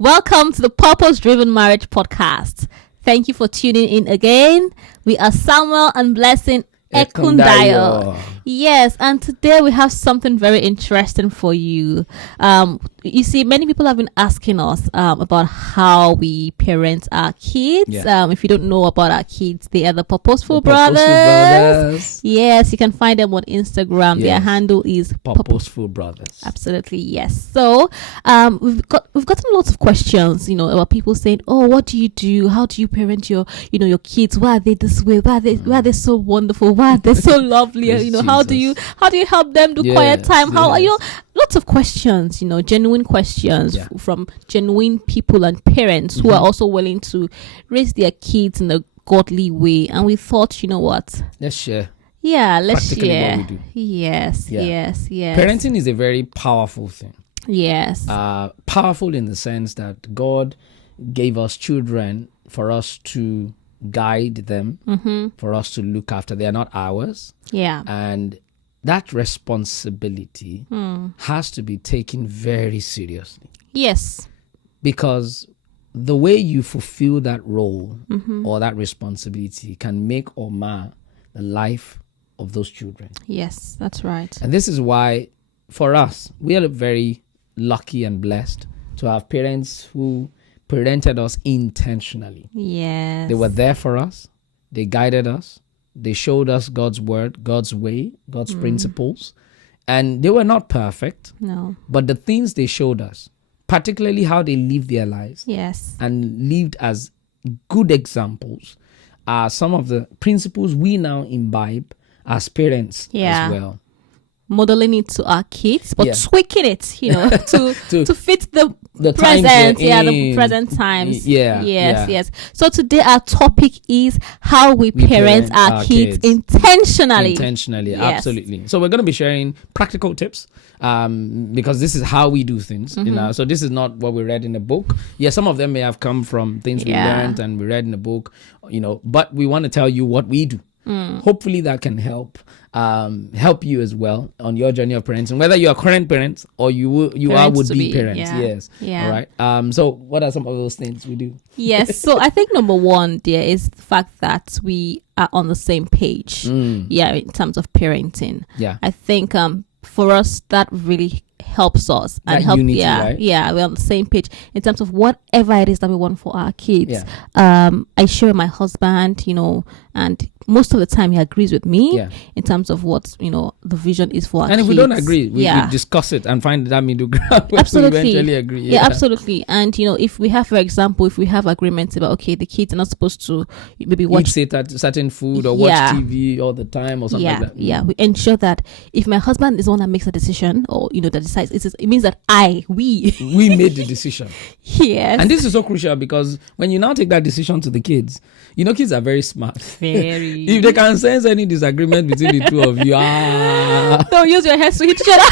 Welcome to the Purpose Driven Marriage Podcast. Thank you for tuning in again. We are Samuel and Blessing Ekundayo. Yes, and today we have something very interesting for you. You see, many people have been asking us about how we parent our kids. Yeah. If you don't know about our kids, they are the Purposeful Brothers. Yes, you can find them on Instagram. Yes. Their handle is Purposeful Brothers. Absolutely, yes. So we've gotten lots of questions, about people saying, "Oh, what do you do? How do you parent your kids? Why are they this way? Why are they so wonderful? Why are they so lovely? How do you help them do quiet time? How are you?" Lots of questions, genuine questions from genuine people and parents who are also willing to raise their kids in a godly way. And we thought, what? Let's share. Yeah, let's share. What we do. Yes. Parenting is a very powerful thing. Yes. Powerful in the sense that God gave us children for us to guide them, for us to look after. They are not ours. Yeah. And that responsibility has to be taken very seriously. Yes. Because the way you fulfill that role or that responsibility can make or mar the life of those children. Yes, that's right. And this is why, for us, we are very lucky and blessed to have parents who parented us intentionally. Yes. They were there for us. They guided us. They showed us God's word, God's way, God's principles. And they were not perfect. No. But the things they showed us, particularly how they lived their lives Yes. and lived as good examples, are some of the principles we now imbibe as parents as well. Modeling it to our kids, but tweaking it, to fit the present, the present times. Yes. So today our topic is how we parent our kids intentionally. Yes. Absolutely. So we're going to be sharing practical tips, because this is how we do things. So this is not what we read in the book. Some of them may have come from things we learned and we read in the book, but we want to tell you what we do. Hopefully that can help you as well on your journey of parenting, whether you are current parents or you would be parents. All right. So what are some of those things we do? Yes. So I think number one there is the fact that we are on the same page. In terms of parenting. I think for us that really helps us and help unity, right? We're on the same page in terms of whatever it is that we want for our kids. I share with my husband, and most of the time he agrees with me in terms of what the vision is for our kids. And if we don't agree, we discuss it and find that middle ground. Absolutely. We eventually agree. Absolutely. And if we have, for example, if we have agreements about the kids are not supposed to maybe watch certain food or watch TV all the time or something like that. We ensure that if my husband is the one that makes a decision or that decides, it means that we made the decision. Yes. And this is so crucial because when you now take that decision to the kids, kids are very smart. Very. If they can sense any disagreement between the two of you, don't use your hands to hit each other.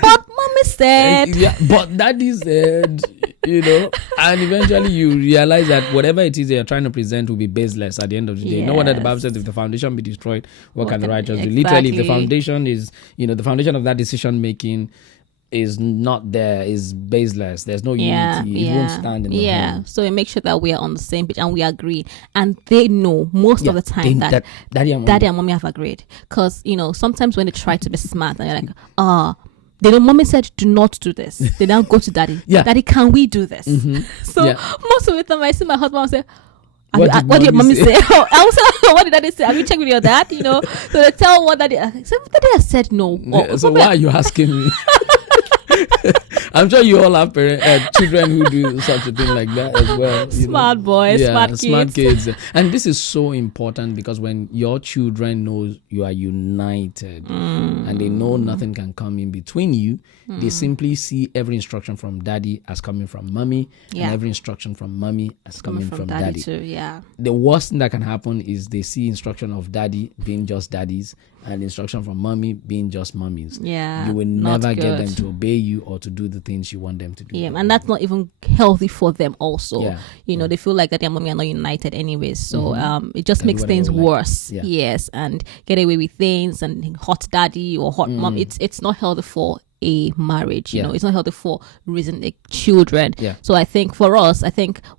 But mommy said. But daddy said, and eventually you realize that whatever it is they are trying to present will be baseless at the end of the day. You know what the Bible says, if the foundation be destroyed, what can the righteous do? Literally, if the foundation is, the foundation of that decision making is not there, is baseless. There's no unity. It won't stand in the home. So we make sure that we are on the same page and we agree. And they know most of the time that daddy and mommy have agreed. Because, sometimes when they try to be smart and you're like, mommy said do not do this. They now go to daddy. Daddy, can we do this? So most of the time I see my husband say, what did mommy say? What did daddy say? Have you checked with your dad? So they tell what daddy. So daddy has said no. So why are you asking me? I'm sure you all have children who do such a thing like that as well. Smart boys, smart kids. And this is so important because when your children know you are united and they know nothing can come in between you, they simply see every instruction from daddy as coming from mommy and every instruction from mommy as coming from daddy too, The worst thing that can happen is they see instruction of daddy being just daddies and instruction from mommy being just mummies. You will never get them to obey you or to do the things you want them to do. And that's not even healthy for them also. They feel like that their mommy are not united anyways. So it just makes things worse. Yes. And get away with things and hot daddy or hot mom. It's not healthy for a marriage. You know, it's not healthy for raising children. Yeah. So I think for us,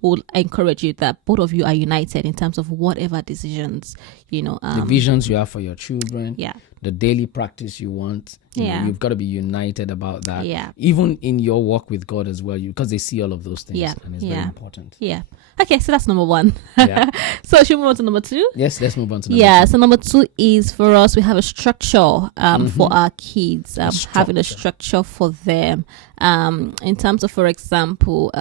we'll encourage you that both of you are united in terms of whatever decisions, you know, the visions you have for your children. Yeah. The daily practice you want. You know, you've got to be united about that. Yeah. Even in your walk with God as well, because they see all of those things. Yeah. And it's very important. Yeah. Okay, so that's number 1. Yeah. So should we move on to number 2? Yes, let's move on to number 2. So number 2 is for us, we have a structure for our kids, having a structure for them in terms of, for example,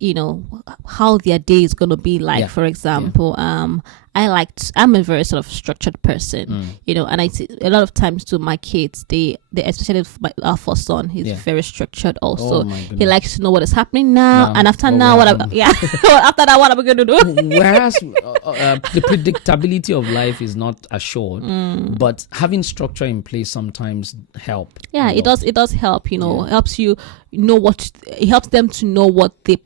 you know, how their day is going to be like. For example, I'm a very sort of structured person, you know, and I see a lot of times to my kids, they especially our first son, he's very structured also. He likes to know what is happening now, and after now, after that, what am I going to do? Whereas the predictability of life is not assured, but having structure in place sometimes help. Yeah, it does help, you know, helps you know it helps them to know what the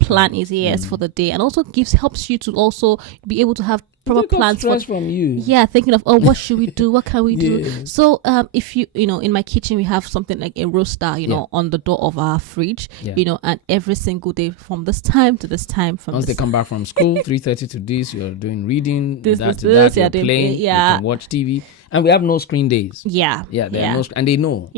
plan is for the day, and also helps you to also be able to have proper plans from you. Thinking of what should we do, what can we do. So if you know, in my kitchen we have something like a roaster, you know, on the door of our fridge, you know, and every single day from this time to this time, once they come back from school, 3:30 to this, you're doing reading, you're playing, you can watch TV, and we have no screen days. There are no and they know.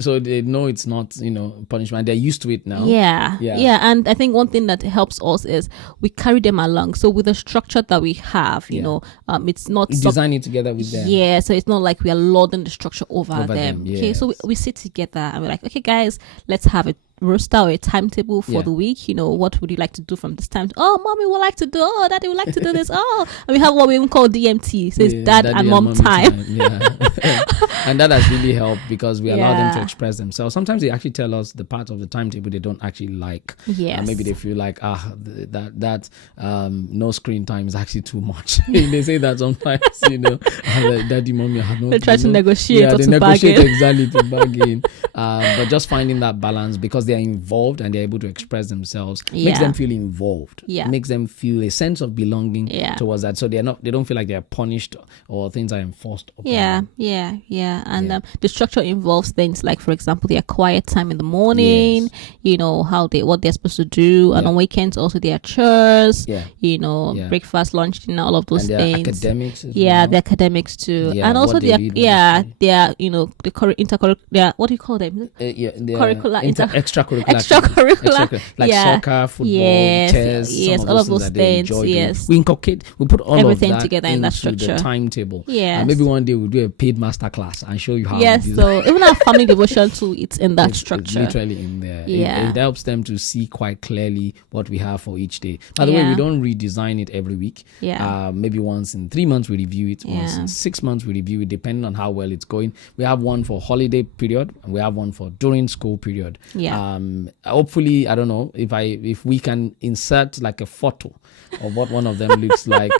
So they know it's not, you know, punishment. They're used to it now. And I think one thing that helps us is we carry them along. So with the structure that we have, you know, it's not design it together with them. So it's not like we are lording the structure over them. Okay, so we sit together and we're like, okay guys, let's have a roster or a timetable for the week. You know, what would you like to do from this time? Mommy would like to do. Daddy would like to do this. And we have what we even call DMT. So it's dad and mom time. And that has really helped because we allow them to express themselves. Sometimes they actually tell us the part of the timetable they don't actually like. Maybe they feel like that no screen time is actually too much. They say that sometimes, you know, daddy, mommy, I have no. They try to negotiate. They negotiate exactly to bargain. But just finding that balance, because they are involved and they're able to express themselves, makes them feel involved. Makes them feel a sense of belonging towards that. So they don't feel like they're punished or things are enforced upon them. And the structure involves things like, for example, their quiet time in the morning, you know, what they're supposed to do, and on weekends also their church, you know, breakfast, lunch, dinner, all of those and things. Academics as well. The academics too, and also their you know, the curricular, what do you call them? Curricular, extracurricular, like soccer, football, chess, all of those things. We inculcate, we put all everything of that together in that structure. The timetable. And maybe one day we'll do a paid master class and show you how. So even our family devotion too, it's in that structure. It's literally in there. It helps them to see quite clearly what we have for each day. By the way, we don't redesign it every week. Maybe once in 3 months we review it. Once in 6 months we review it, depending on how well it's going. We have one for holiday period and we have one for during school period. Hopefully, I don't know if we can insert like a photo of what one of them looks like.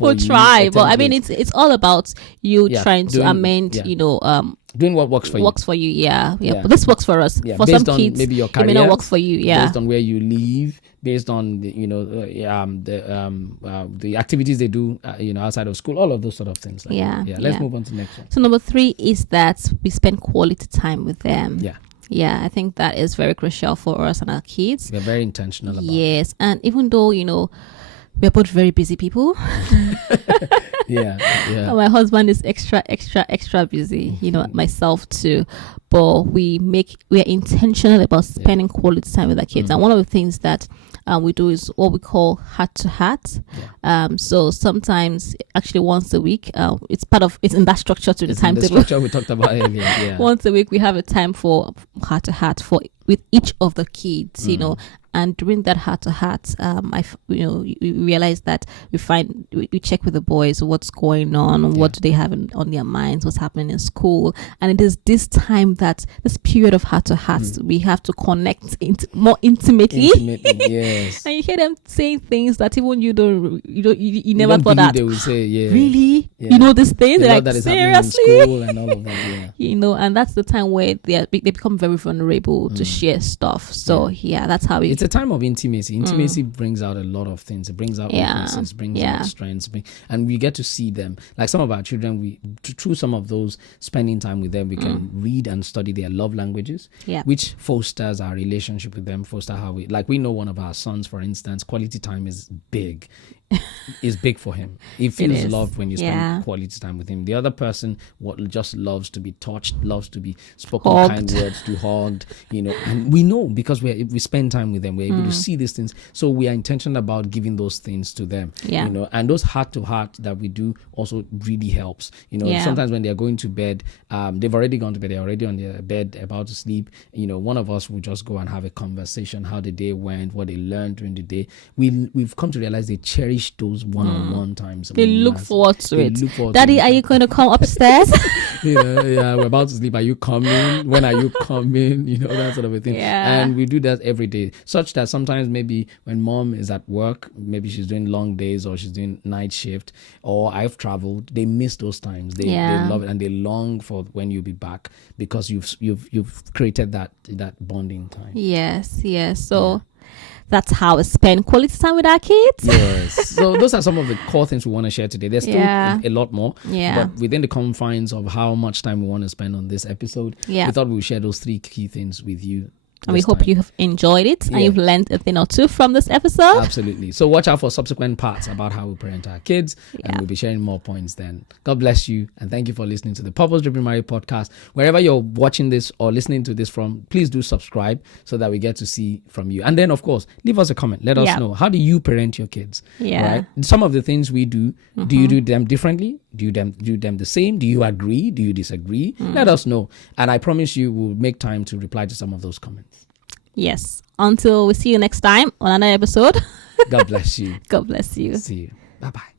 We'll try, but I mean, it's all about you trying to amend, you know, doing what works for you. Works for you, But this works for us. For based some on kids, maybe your career, it may not work for you. Based on where you live, based on the activities they do, you know, outside of school, all of those sort of things. Let's move on to the next one. So number 3 is that we spend quality time with them. I think that is very crucial for us and our kids. We're very intentional about it. And even though, you know, we're both very busy people. And my husband is extra busy, you know, myself too. But we are intentional about spending quality time with our kids. And one of the things that we do is what we call heart to heart. So sometimes, actually once a week, it's in that structure to the timetable. The structure we talked about earlier. Once a week we have a time for heart to heart with each of the kids, you know. And during that heart-to-heart, we realize that we check with the boys what's going on, what do they have on their minds, what's happening in school, and it is this time that this period of heart-to-heart we have to connect more intimately. Yes. And you hear them saying things that even you never thought that. They will say, really, you know this thing. They're like, that seriously, in school and all of that. You know, and that's the time where they become very vulnerable to share stuff. So that's how it's a time of intimacy. Intimacy brings out a lot of things. It brings out weaknesses, brings out strengths, and we get to see them. Like some of our children, through some of those spending time with them, we can read and study their love languages, Yeah. which fosters our relationship with them, foster how we know one of our sons, for instance, quality time is big. Is big for him. He feels loved when you spend quality time with him. The other person just loves to be touched, loves to be spoken kind words, to hugged, and we know because we spend time with them, we're able to see these things. So we are intentional about giving those things to them, and those heart to heart that we do also really helps. Sometimes when they're going to bed, they've already gone to bed, they're already on their bed about to sleep. One of us will just go and have a conversation, how the day went, what they learned during the day. We've come to realize they cherish those one-on-one times. They look forward to it. Daddy, are you going to come upstairs? We're about to sleep. Are you coming? When are you coming? That sort of a thing. And we do that every day, such that sometimes maybe when mom is at work, maybe she's doing long days or she's doing night shift, or I've traveled, they miss those times. They love it and they long for when you'll be back, because you've created that bonding time. Yes. So that's how we spend quality time with our kids. Yes. So those are some of the core things we want to share today. There's still a lot more. Yeah. But within the confines of how much time we want to spend on this episode, we thought we would share those 3 key things with you. And we hope you have enjoyed it and you've learned a thing or two from this episode. Absolutely. So watch out for subsequent parts about how we parent our kids, and we'll be sharing more points then. God bless you, and thank you for listening to the Purpose Driven Marriage podcast. Wherever you're watching this or listening to this from, please do subscribe so that we get to see from you. And then, of course, leave us a comment. Let us know, how do you parent your kids? Right? Some of the things we do, do you do them differently? Do you do them the same? Do you agree? Do you disagree? Let us know. And I promise you we'll make time to reply to some of those comments. Yes. Until we see you next time on another episode. God bless you. God bless you. See you. Bye-bye.